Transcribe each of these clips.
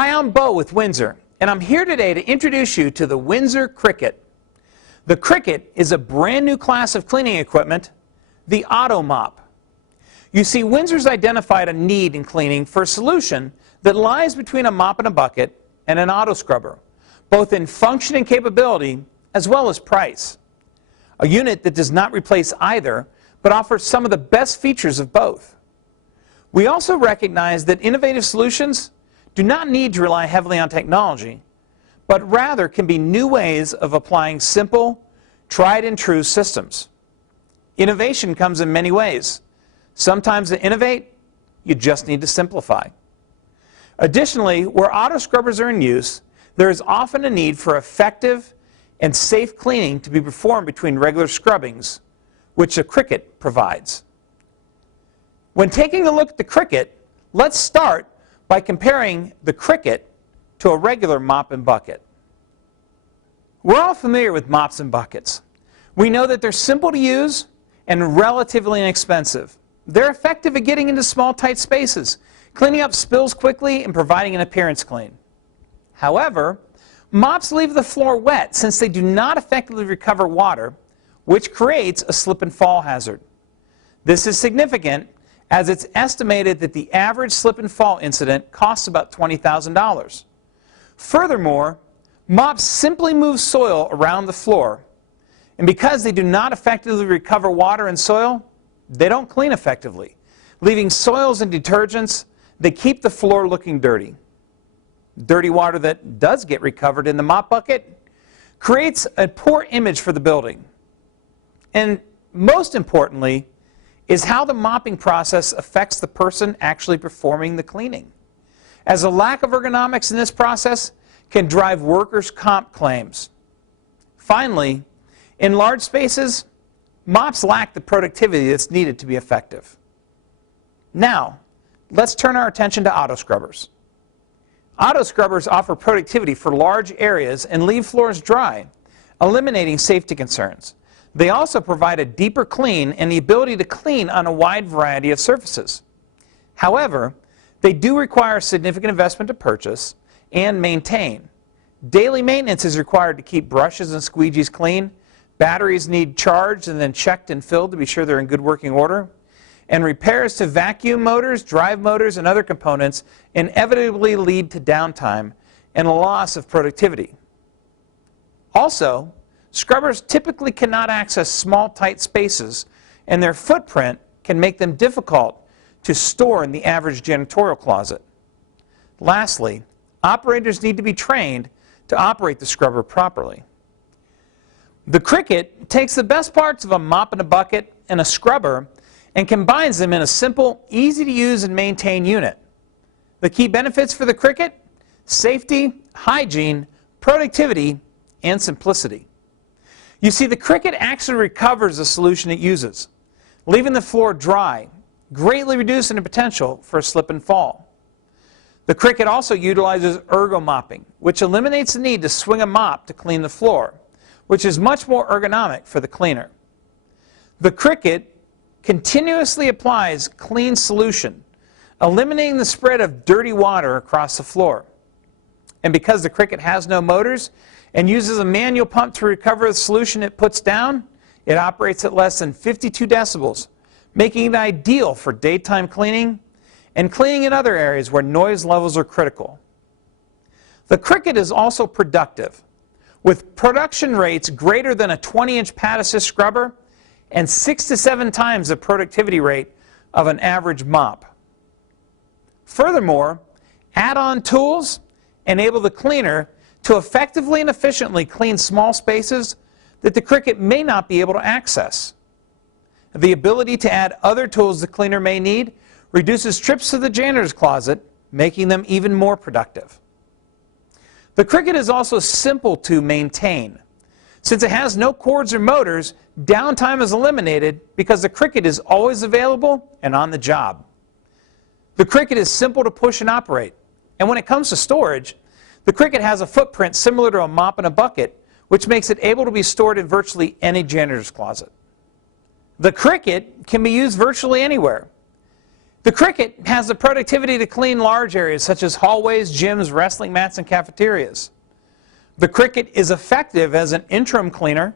Hi, I'm Bo with Windsor, and I'm here today to introduce you to the Windsor Cricket. The Cricket is a brand new class of cleaning equipment, the Automop. You see, Windsor's identified a need in cleaning for a solution that lies between a mop and a bucket and an Autoscrubber, both in function and capability as well as price. A unit that does not replace either, but offers some of the best features of both. We also recognize that innovative solutions do not need to rely heavily on technology, but rather can be new ways of applying simple, tried and true systems. Innovation comes in many ways. Sometimes to innovate, you just need to simplify. Additionally, where Autoscrubbers are in use, there is often a need for effective and safe cleaning to be performed between regular scrubbings, which a Cricket provides. When taking a look at the Cricket, let's start by comparing the Cricket to a regular mop and bucket. We're all familiar with mops and buckets. We know that they're simple to use and relatively inexpensive. They're effective at getting into small, tight spaces, cleaning up spills quickly and providing an appearance clean. However, mops leave the floor wet since they do not effectively recover water, which creates a slip and fall hazard. This is significant as it's estimated that the average slip and fall incident costs about $20,000. Furthermore, mops simply move soil around the floor, and because they do not effectively recover water and soil, they don't clean effectively, leaving soils and detergents that keep the floor looking dirty. Dirty water that does get recovered in the mop bucket creates a poor image for the building. And most importantly, is how the mopping process affects the person actually performing the cleaning, as a lack of ergonomics in this process can drive workers' comp claims. Finally, in large spaces, mops lack the productivity that's needed to be effective. Now, let's turn our attention to Autoscrubbers. Autoscrubbers offer productivity for large areas and leave floors dry, eliminating safety concerns. They also provide a deeper clean and the ability to clean on a wide variety of surfaces. However, they do require significant investment to purchase and maintain. Daily maintenance is required to keep brushes and squeegees clean. Batteries need charged and then checked and filled to be sure they're in good working order. And repairs to vacuum motors, drive motors, and other components inevitably lead to downtime and a loss of productivity. Also, scrubbers typically cannot access small, tight spaces, and their footprint can make them difficult to store in the average janitorial closet. Lastly, operators need to be trained to operate the scrubber properly. The Cricket takes the best parts of a mop and a bucket and a scrubber and combines them in a simple, easy-to-use and maintain unit. The key benefits for the Cricket: safety, hygiene, productivity, and simplicity. You see, the Cricket actually recovers the solution it uses, leaving the floor dry, greatly reducing the potential for a slip and fall. The Cricket also utilizes Ergo-mopping, which eliminates the need to swing a mop to clean the floor, which is much more ergonomic for the cleaner. The Cricket continuously applies clean solution, eliminating the spread of dirty water across the floor. And because the Cricket has no motors and uses a manual pump to recover the solution it puts down, it operates at less than 52 decibels, making it ideal for daytime cleaning and cleaning in other areas where noise levels are critical. The Cricket is also productive, with production rates greater than a 20-inch pad assist scrubber and 6 to 7 times the productivity rate of an average mop. Furthermore, add-on tools enable the cleaner to effectively and efficiently clean small spaces that the Cricket may not be able to access. The ability to add other tools the cleaner may need reduces trips to the janitor's closet, making them even more productive. The Cricket is also simple to maintain. Since it has no cords or motors, downtime is eliminated because the Cricket is always available and on the job. The Cricket is simple to push and operate, and when it comes to storage, the Cricket has a footprint similar to a mop and a bucket, which makes it able to be stored in virtually any janitor's closet. The Cricket can be used virtually anywhere. The Cricut has the productivity to clean large areas such as hallways, gyms, wrestling mats, and cafeterias. The Cricut is effective as an interim cleaner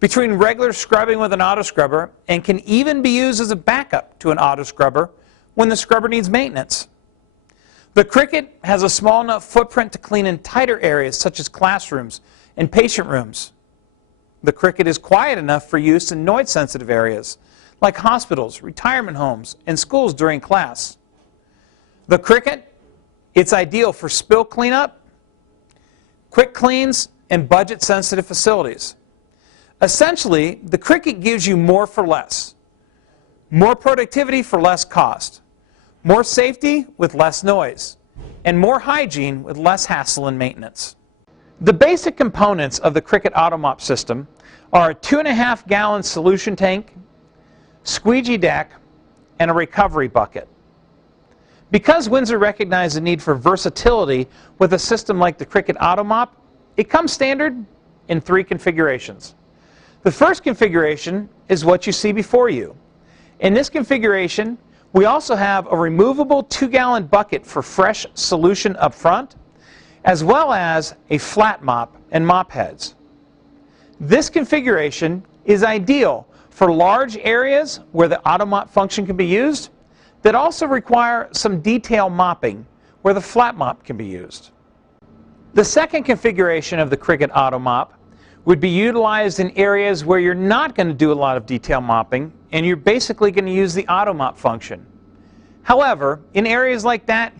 between regular scrubbing with an Autoscrubber and can even be used as a backup to an Autoscrubber when the scrubber needs maintenance. The Cricut has a small enough footprint to clean in tighter areas such as classrooms and patient rooms. The Cricut is quiet enough for use in noise-sensitive areas like hospitals, retirement homes, and schools during class. The Cricut, it's ideal for spill cleanup, quick cleans, and budget-sensitive facilities. Essentially, the Cricut gives you more for less. More productivity for less cost. More safety with less noise. And more hygiene with less hassle and maintenance. The basic components of the Cricut Automop system are a 2.5-gallon solution tank, squeegee deck, and a recovery bucket. Because Windsor recognized the need for versatility with a system like the Cricut Automop, it comes standard in 3 configurations. The first configuration is what you see before you. In this configuration, we also have a removable 2-gallon bucket for fresh solution up front, as well as a flat mop and mop heads. This configuration is ideal for large areas where the Automop function can be used that also require some detail mopping where the flat mop can be used. The second configuration of the Cricut Automop would be utilized in areas where you're not going to do a lot of detail mopping and you're basically going to use the Automop function. However, in areas like that,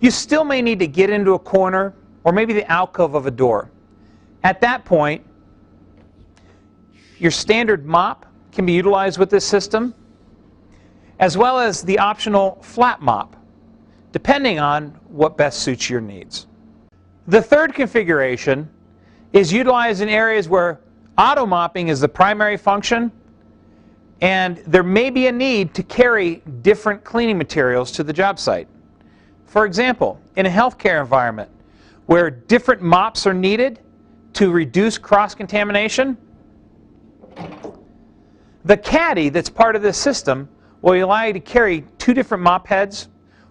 you still may need to get into a corner or maybe the alcove of a door. At that point, your standard mop can be utilized with this system, as well as the optional flat mop, depending on what best suits your needs. The third configuration is utilized in areas where auto mopping is the primary function, and there may be a need to carry different cleaning materials to the job site. For example, in a healthcare environment where different mops are needed to reduce cross-contamination, the caddy that's part of this system will allow you to carry 2 different mop heads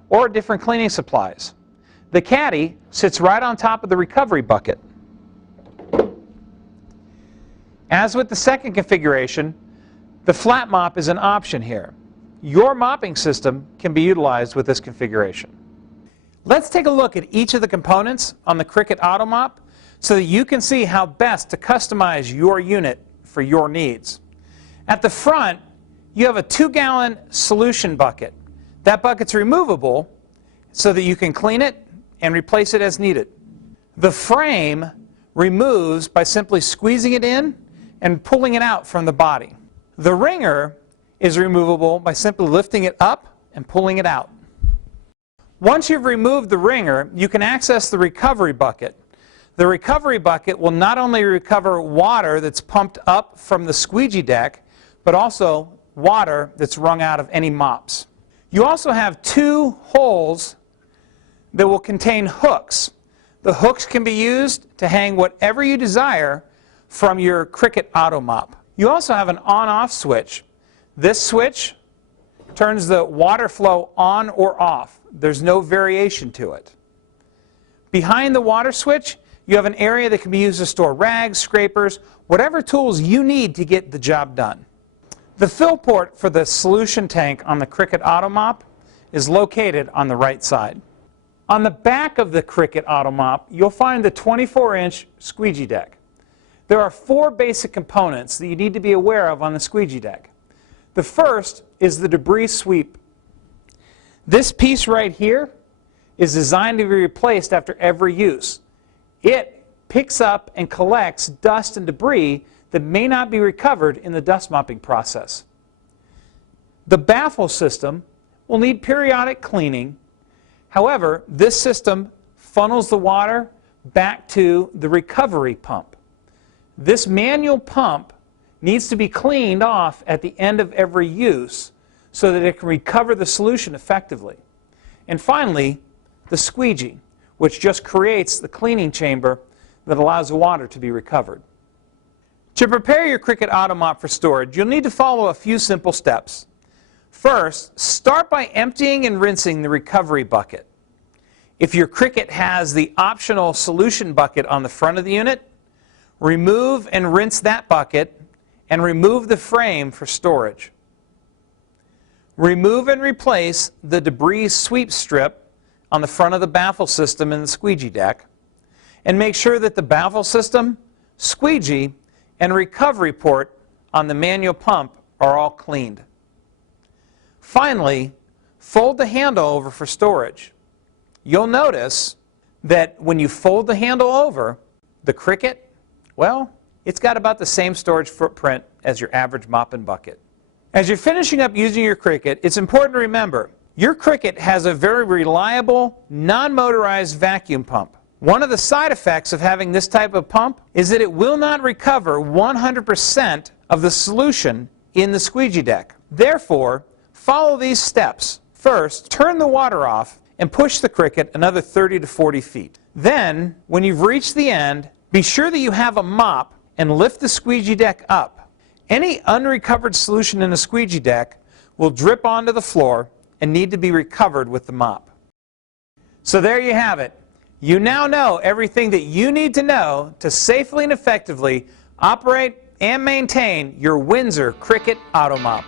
or different cleaning supplies. The caddy sits right on top of the recovery bucket. As with the second configuration, the flat mop is an option here. Your mopping system can be utilized with this configuration. Let's take a look at each of the components on the Cricut Automop so that you can see how best to customize your unit for your needs. At the front, you have a 2-gallon solution bucket. That bucket's removable so that you can clean it and replace it as needed. The frame removes by simply squeezing it in and pulling it out from the body. The wringer is removable by simply lifting it up and pulling it out. Once you've removed the wringer, you can access the recovery bucket. The recovery bucket will not only recover water that's pumped up from the squeegee deck, but also water that's wrung out of any mops. You also have 2 holes that will contain hooks. The hooks can be used to hang whatever you desire from your Cricut Automop. You also have an on-off switch. This switch turns the water flow on or off. There's no variation to it. Behind the water switch, you have an area that can be used to store rags, scrapers, whatever tools you need to get the job done. The fill port for the solution tank on the Cricut Automop is located on the right side. On the back of the Cricut Automop, you'll find the 24-inch squeegee deck. There are 4 basic components that you need to be aware of on the squeegee deck. The first is the debris sweep. This piece right here is designed to be replaced after every use. It picks up and collects dust and debris that may not be recovered in the dust mopping process. The baffle system will need periodic cleaning. However, this system funnels the water back to the recovery pump. This manual pump needs to be cleaned off at the end of every use so that it can recover the solution effectively. And finally, the squeegee, which just creates the cleaning chamber that allows the water to be recovered. To prepare your Cricut Automop for storage, you'll need to follow a few simple steps. First, start by emptying and rinsing the recovery bucket. If your Cricut has the optional solution bucket on the front of the unit, remove and rinse that bucket and remove the frame for storage. Remove and replace the debris sweep strip on the front of the baffle system in the squeegee deck, and make sure that the baffle system, squeegee, and recovery port on the manual pump are all cleaned. Finally, fold the handle over for storage. You'll notice that when you fold the handle over, the Cricut, well, it's got about the same storage footprint as your average mop and bucket. As you're finishing up using your Cricut, it's important to remember, your Cricut has a very reliable, non-motorized vacuum pump. One of the side effects of having this type of pump is that it will not recover 100% of the solution in the squeegee deck. Therefore, follow these steps. First, turn the water off and push the Cricut another 30 to 40 feet. Then, when you've reached the end, be sure that you have a mop and lift the squeegee deck up. Any unrecovered solution in a squeegee deck will drip onto the floor and need to be recovered with the mop. So there you have it. You now know everything that you need to know to safely and effectively operate and maintain your Windsor Cricut Automop.